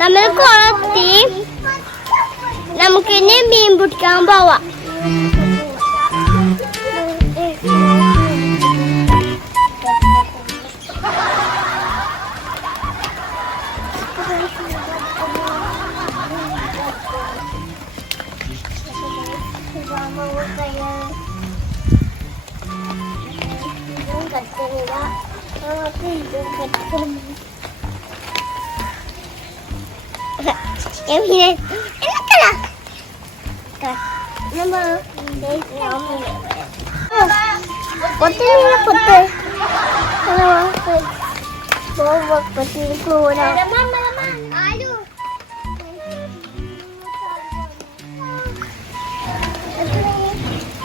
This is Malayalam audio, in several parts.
നമ്മൾ കുളത്തി നമുക്കിനി മീൻ പിടിക്കാൻ പോവാം.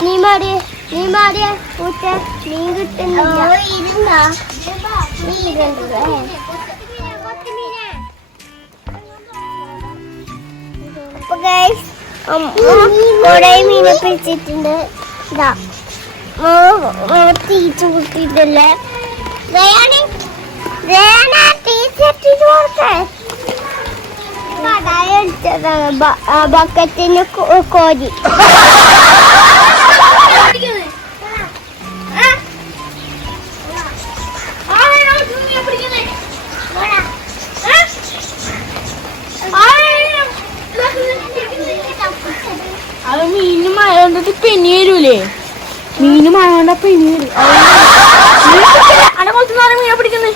നീ മാറിയ പൂച്ച മീൻ കിട്ടുന്നില്ല. കൊറേ മീനെ പിടിച്ചിട്ടുണ്ട്. ഇതാ ടീച്ച കുട്ടിയിട്ടല്ലേ ബക്കറ്റിന് കോരി. അത് മീന് മഴ കൊണ്ടിട്ട് പെനി വരൂലേ? മീന് മഴ കൊണ്ടാ പെനി വരും. അന്റെ കൊച്ചുനാളെ മീനെ പിടിക്കുന്നത്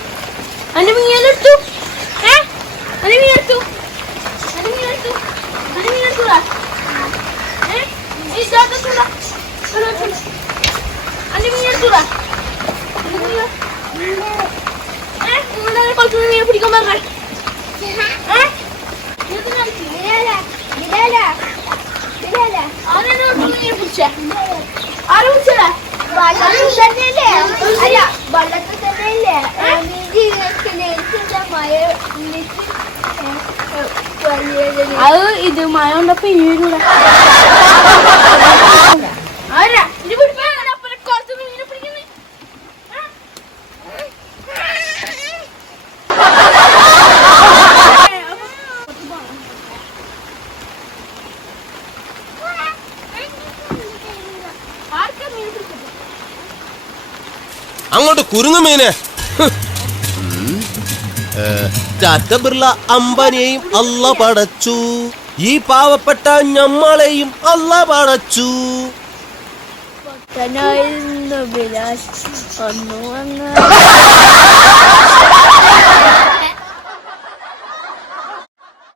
അന്റെ മീനെടുത്തു. അന്റെ മീനെടുത്തു. അന്റെ മീനെടുത്തു. അന്റെ മീനെടുത്തൂടാ. അന്റെ മീനെടുത്തൂടാ. കൊച്ചു മീനെ പിടിക്കാൻ പറഞ്ഞ അത് ഇത് മഴ കൊണ്ടപ്പോ ഇനി വരൂല. അങ്ങോട്ട് കുരുങ്ങു മീനെ. ടാറ്റ ബിർള അംബാനിയെയും അല്ല പടച്ചു, ഈ പാവപ്പെട്ട ഞമ്മളെയും അല്ല പടച്ചു. ഒന്നു